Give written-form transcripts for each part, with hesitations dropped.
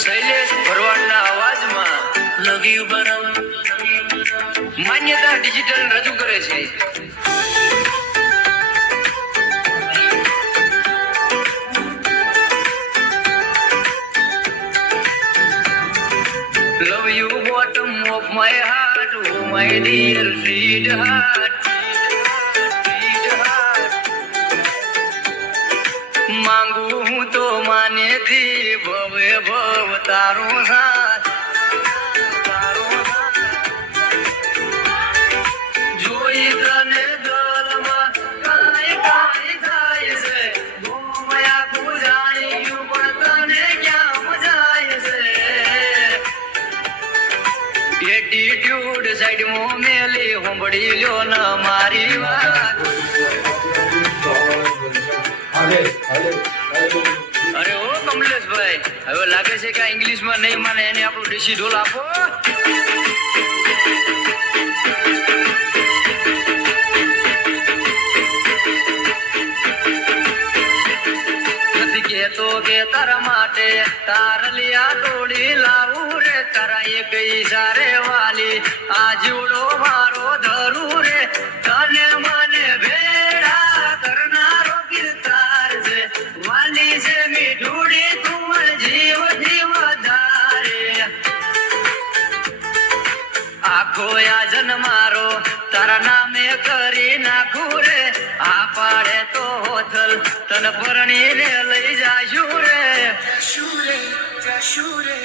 શૈલેષ ભરવાડના અવાજમાં love you બરમ માન્યતા digital રજૂ કરે છે. Love you bottom of my heart, oh my dear sweetheart. માંગુ હું તો માને થી ભવે ભવ તારો સાથ. જોઈ તને દલમાં કાંઈ કાંઈ થાય છે. ગોમયા તું જાણ્યું પણ તને ક્યાં મજાય છે. એટીટ્યુડ સાઈડમાં મેલી હોંભળી લ્યો ન મારી વાત. અરે ઓ કમલેશભાઈ, હવે લાગે છે કે ઇંગ્લિશમાં નહીં માને એને આપણું દેશી ઢોલ આપો. નથી કહેતો કે તારા માટે તારલિયા તોડી લાવું રે. તારા એક ઈશારે વાલી આ જીવડો મારો ધરું રે. તને મને ભેડા કરનારો ગીરધાર છે. વાલી છે મીઠુડી તું જીવથી વધારે. આખો યાજન મારો તારા નામે કરી નાખું રે. આ પાડે તો હોથલ તન પરણીને લઈ જાશું રે. શુરે શુરે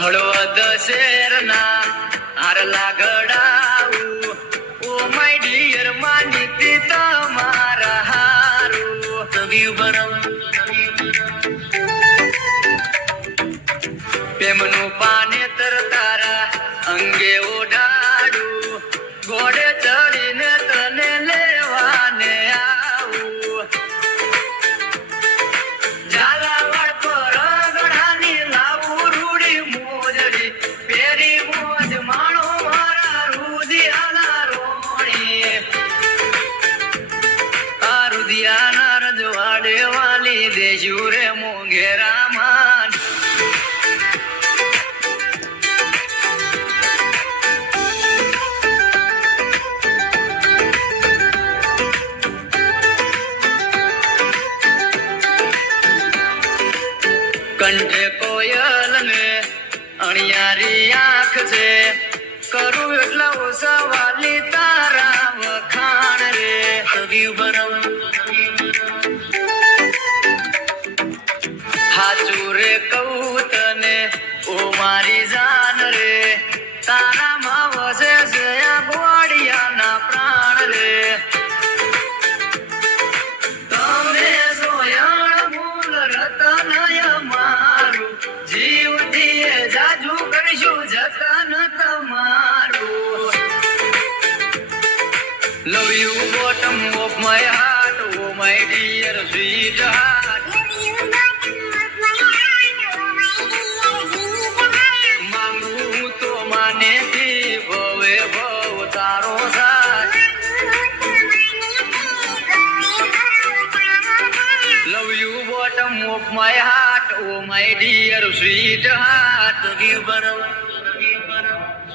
હળવદ શેરના હારલા ગડાવું. ઓ માય ડિયર માનીતી તમારા હારું. કવિ બરમ પ્રેમનું પાનેતર તારા અંગે ઓઢાડું. ઘોડે ચડીને તને લેવાને આવું. ઝાલાવાડ પર ગઢાની લાવું રૂડી મોજડી. પેરી મોજ માણો મારા રુદિયાના રોણી. આ રુદિયાના રજવાડે વાલી દેશું રે મોંઘેરા માન. કંઠે કોયલ ને અણિયારી આંખ છે. કરું એટલા ઓછા વાલી તારા વખાણ રે. કવિ બરમ હાચું રે કહું તને ઓ મારી જાન રે. તારામાં વસે છે આ ગોળિયાના પ્રાણ રે. તમે સોયણ મૂલ રતનય મારું. જીવથી જાજુ કરીશું જતન તમારું. Love you bottom of my heart, oh my dear sweetheart. માંગુ હું તો માને થી ભવે ભવ તારો સાથ. Love you bottom of my heart, oh my dear sweetheart. કવિ બરમ